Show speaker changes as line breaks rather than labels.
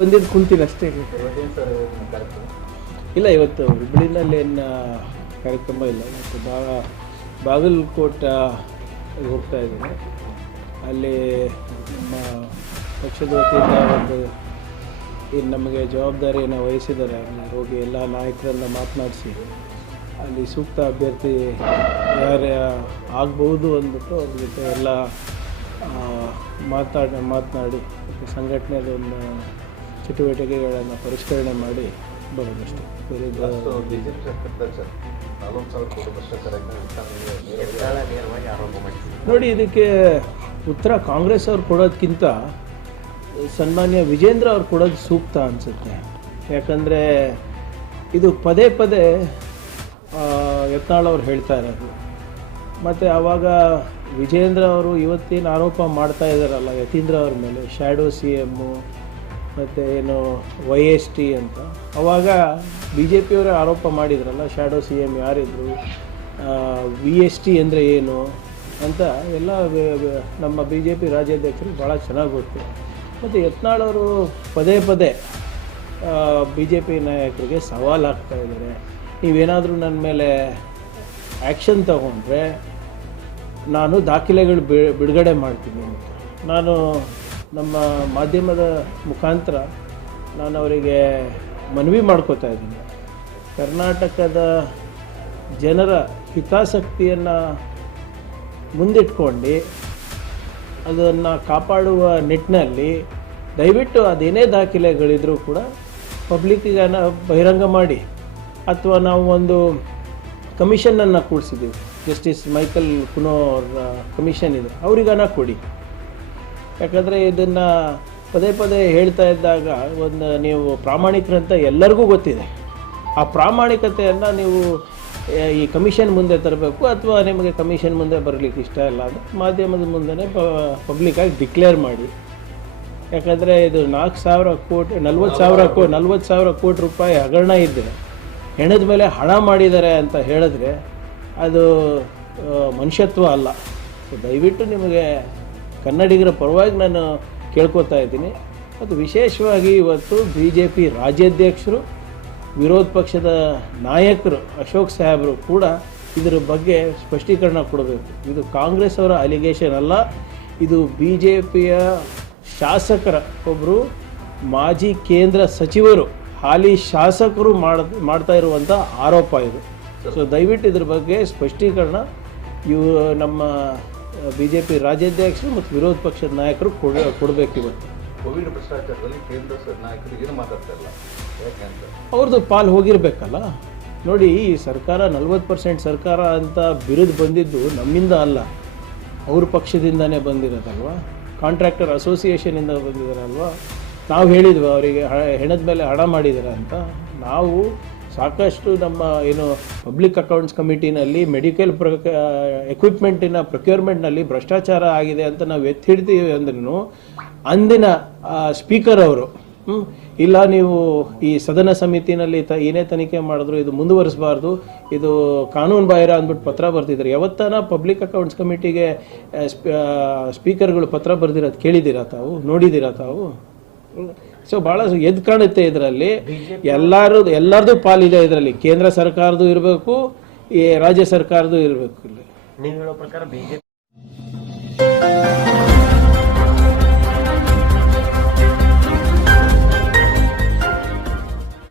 ಬಂದಿದ್ದು ಕುಂತೀನಿ ಅಷ್ಟೇ ಇಲ್ಲ, ಇವತ್ತು ಹುಬ್ಬಳ್ಳಿನಲ್ಲಿ ಏನು ಕಾರ್ಯಕ್ರಮ ಇಲ್ಲ. ಮತ್ತು ಬಾ, ಬಾಗಲಕೋಟ ಹೋಗ್ತಾ ಇದ್ದೀನಿ. ಅಲ್ಲಿ ನಮ್ಮ ಪಕ್ಷದ ವತಿಯಿಂದ ಒಂದು ಏನು ನಮಗೆ ಜವಾಬ್ದಾರಿಯನ್ನು ವಹಿಸಿದ್ದಾರೆ. ಹೋಗಿ ಎಲ್ಲ ನಾಯಕರನ್ನ ಮಾತನಾಡಿಸಿ, ಅಲ್ಲಿ ಸೂಕ್ತ ಅಭ್ಯರ್ಥಿ ಯಾರು ಆಗ್ಬೋದು ಅಂದ್ಬಿಟ್ಟು ಅವ್ರ ಜೊತೆ ಎಲ್ಲ ಮಾತಾಡ, ಮಾತನಾಡಿ, ಸಂಘಟನೆದೊಂದು ಚಟುವಟಿಕೆಗಳನ್ನು ಪರಿಷ್ಕರಣೆ ಮಾಡಿ ಬರೋದಷ್ಟೇ ಬೇರೆ ನೋಡಿ ಇದಕ್ಕೆ ಉತ್ತರ ಕಾಂಗ್ರೆಸ್ ಅವ್ರು ಕೊಡೋದಕ್ಕಿಂತ ಸನ್ಮಾನ್ಯ ವಿಜೇಂದ್ರ ಅವ್ರು ಕೊಡೋದು ಸೂಕ್ತ ಅನಿಸುತ್ತೆ. ಯಾಕಂದರೆ ಇದು ಪದೇ ಪದೇ ಯತ್ನಾಳ್ ಅವ್ರು ಹೇಳ್ತಾ ಇರೋದು. ಮತ್ತು ಆವಾಗ ವಿಜೇಂದ್ರ ಅವರು ಇವತ್ತೇನು ಆರೋಪ ಮಾಡ್ತಾ ಇದ್ದಾರಲ್ಲ ಯತೀಂದ್ರ ಅವ್ರ ಮೇಲೆ ಶ್ಯಾಡೋ ಸಿ ಎಮ್ಮು ಮತ್ತು ಏನು ವೈ ಎಸ್ ಟಿ ಅಂತ. ಅವಾಗ ಬಿ ಜೆ ಪಿಯವರೇ ಆರೋಪ ಮಾಡಿದ್ರಲ್ಲ ಶ್ಯಾಡೋ ಸಿ ಎಂ ಯಾರಿದ್ರು ವಿ ಎಸ್ ಟಿ ಅಂದರೆ ಏನು ಅಂತ ಎಲ್ಲ ನಮ್ಮ ಬಿ ಜೆ ಪಿ ರಾಜ್ಯಾಧ್ಯಕ್ಷರು ಭಾಳ ಚೆನ್ನಾಗಿ ಗೊತ್ತು. ಮತ್ತು ಯತ್ನಾಳವರು ಪದೇ ಪದೇ ಬಿ ಜೆ ಪಿ ನಾಯಕರಿಗೆ ಸವಾಲು ಹಾಕ್ತಾ ಇದ್ದಾರೆ. ನೀವೇನಾದರೂ ನನ್ನ ಮೇಲೆ ಆ್ಯಕ್ಷನ್ ತಗೊಂಡ್ರೆ ನಾನು ದಾಖಲೆಗಳು ಬಿಡುಗಡೆ ಮಾಡ್ತೀನಿ ಅಂತ. ನಾನು ನಮ್ಮ ಮಾಧ್ಯಮದ ಮುಖಾಂತರ ನಾನು ಅವರಿಗೆ ಮನವಿ ಮಾಡ್ಕೋತಾ ಇದ್ದೀನಿ. ಕರ್ನಾಟಕದ ಜನರ ಹಿತಾಸಕ್ತಿಯನ್ನು ಮುಂದಿಟ್ಕೊಂಡು ಅದನ್ನು ಕಾಪಾಡುವ ನಿಟ್ಟಿನಲ್ಲಿ ದಯವಿಟ್ಟು ಅದೇನೇ ದಾಖಲೆಗಳಿದ್ರೂ ಕೂಡ ಪಬ್ಲಿಕ್ಕಿಗೆ ಬಹಿರಂಗ ಮಾಡಿ ಅಥವಾ ನಾವು ಒಂದು ಕಮಿಷನನ್ನು ಕೂಡಿಸಿದ್ದೀವಿ. ಜಸ್ಟಿಸ್ ಮೈಕಲ್ ಕುನೋ ಅವ್ರ ಕಮಿಷನ್ ಇದೆ. ಅವ್ರಿಗನ ಕೊಡಿ. ಯಾಕಂದರೆ ಇದನ್ನು ಪದೇ ಪದೇ ಹೇಳ್ತಾ ಇದ್ದಾಗ ಒಂದು ನೀವು ಪ್ರಾಮಾಣಿಕರಂತ ಎಲ್ಲರಿಗೂ ಗೊತ್ತಿದೆ. ಆ ಪ್ರಾಮಾಣಿಕತೆಯನ್ನು ನೀವು ಈ ಕಮಿಷನ್ ಮುಂದೆ ತರಬೇಕು ಅಥವಾ ನಿಮಗೆ ಕಮಿಷನ್ ಮುಂದೆ ಬರಲಿಕ್ಕೆ ಇಷ್ಟ ಇಲ್ಲ ಅಂದರೆ ಮಾಧ್ಯಮದ ಮುಂದೆ ಪಬ್ಲಿಕ್ಕಾಗಿ ಡಿಕ್ಲೇರ್ ಮಾಡಿ. ಯಾಕಂದರೆ ಇದು ನಾಲ್ಕು ಸಾವಿರ ಕೋಟಿ, ನಲ್ವತ್ತು ಸಾವಿರ ಕೋ, ನಲ್ವತ್ತು ಸಾವಿರ ಕೋಟಿ ರೂಪಾಯಿ ಹಗರಣ ಇದ್ದರೆ ಹೆಣದ ಮೇಲೆ ಹಣ ಮಾಡಿದ್ದಾರೆ ಅಂತ ಹೇಳಿದ್ರೆ ಅದು ಮನುಷ್ಯತ್ವ ಅಲ್ಲ. ಸೊ ದಯವಿಟ್ಟು ನಿಮಗೆ ಕನ್ನಡಿಗರ ಪರವಾಗಿ ನಾನು ಕೇಳ್ಕೊತಾ ಇದ್ದೀನಿ. ಮತ್ತು ವಿಶೇಷವಾಗಿ ಇವತ್ತು ಬಿ ಜೆ ಪಿ ರಾಜ್ಯಾಧ್ಯಕ್ಷರು, ವಿರೋಧ ಪಕ್ಷದ ನಾಯಕರು ಅಶೋಕ್ ಸಾಹೇಬರು ಕೂಡ ಇದರ ಬಗ್ಗೆ ಸ್ಪಷ್ಟೀಕರಣ ಕೊಡಬೇಕು. ಇದು ಕಾಂಗ್ರೆಸ್ ಅವರ ಅಲಿಗೇಷನ್ ಅಲ್ಲ, ಇದು ಬಿ ಜೆ ಪಿಯ ಶಾಸಕರ ಒಬ್ಬರು ಮಾಜಿ ಕೇಂದ್ರ ಸಚಿವರು, ಹಾಲಿ ಶಾಸಕರು ಮಾಡ, ಮಾಡ್ತಾ ಇರುವಂಥ ಆರೋಪ ಇದು. ಸೊ ದಯವಿಟ್ಟು ಇದ್ರ ಬಗ್ಗೆ ಸ್ಪಷ್ಟೀಕರಣ. ಇವು ನಮ್ಮ ಬಿ ಜೆ ಪಿ ರಾಜ್ಯಾಧ್ಯಕ್ಷರು ಮತ್ತು ವಿರೋಧ ಪಕ್ಷದ ನಾಯಕರು ಕೊಡ ಕೊಡಬೇಕು ಇವತ್ತು.
ಕೋವಿಡ್ ಭ್ರಷ್ಟಾಚಾರದಲ್ಲಿ ಕೇಂದ್ರ ನಾಯಕರು ಏನು ಮಾತಾಡ್ತಾರಲ್ಲ
ಅವ್ರದ್ದು ಪಾಲು ಹೋಗಿರ್ಬೇಕಲ್ಲ. ನೋಡಿ ಈ ಸರ್ಕಾರ ನಲ್ವತ್ತು ಪರ್ಸೆಂಟ್ ಸರ್ಕಾರ ಅಂತ ಬಿರುದು ಬಂದಿದ್ದು ನಮ್ಮಿಂದ ಅಲ್ಲ. ಅವ್ರ ಪಕ್ಷದಿಂದನೇ ಬಂದಿರೋದಲ್ವಾ? ಕಾಂಟ್ರಾಕ್ಟರ್ ಅಸೋಸಿಯೇಷನಿಂದ ಬಂದಿದ್ದಾರಲ್ವಾ ನಾವು ಹೇಳಿದ್ವಿ ಅವರಿಗೆ ಹೆಣದ ಮೇಲೆ ಹಣ ಮಾಡಿದ್ದಾರೆ ಅಂತ. ನಾವು ಸಾಕಷ್ಟು ನಮ್ಮ ಏನು ಪಬ್ಲಿಕ್ ಅಕೌಂಟ್ಸ್ ಕಮಿಟಿನಲ್ಲಿ ಮೆಡಿಕಲ್ ಪ್ರ ಎಕ್ವಿಪ್ಮೆಂಟಿನ ಪ್ರೊಕ್ಯೂರ್ಮೆಂಟ್ನಲ್ಲಿ ಭ್ರಷ್ಟಾಚಾರ ಆಗಿದೆ ಅಂತ ನಾವು ಎತ್ತಿ ಹಿಡ್ತೀವಿ ಅಂದ್ರೂ ಅಂದಿನ ಸ್ಪೀಕರ್ ಅವರು ಇಲ್ಲ ನೀವು ಈ ಸದನ ಸಮಿತಿನಲ್ಲಿ ತ, ಏನೇ ತನಿಖೆ ಮಾಡಿದ್ರು ಇದು ಮುಂದುವರಿಸಬಾರ್ದು, ಇದು ಕಾನೂನು ಬಾಹಿರ ಅಂದ್ಬಿಟ್ಟು ಪತ್ರ ಬರ್ತಿದ್ರು. ಯಾವತ್ತಾನ ಪಬ್ಲಿಕ್ ಅಕೌಂಟ್ಸ್ ಕಮಿಟಿಗೆ ಸ್ಪೀಕರ್ಗಳು ಪತ್ರ ಬರೆದಿರೋದು ಕೇಳಿದ್ದೀರಾ ತಾವು? ನೋಡಿದ್ದೀರಾ ತಾವು? ಸೊ ಭಾಳ ಎದ್ದು ಕಾಣುತ್ತೆ ಇದರಲ್ಲಿ. ಎಲ್ಲರೂ ಎಲ್ಲರದು ಪಾಲಿದೆ ಇದರಲ್ಲಿ. ಕೇಂದ್ರ ಸರ್ಕಾರದ್ದು ಇರಬೇಕು ಈ ರಾಜ್ಯ ಸರ್ಕಾರದ್ದು ಇರಬೇಕು ಇಲ್ಲಿ.
ನೀವು ಹೇಳೋ ಪ್ರಕಾರ ಬಿಜೆಪಿ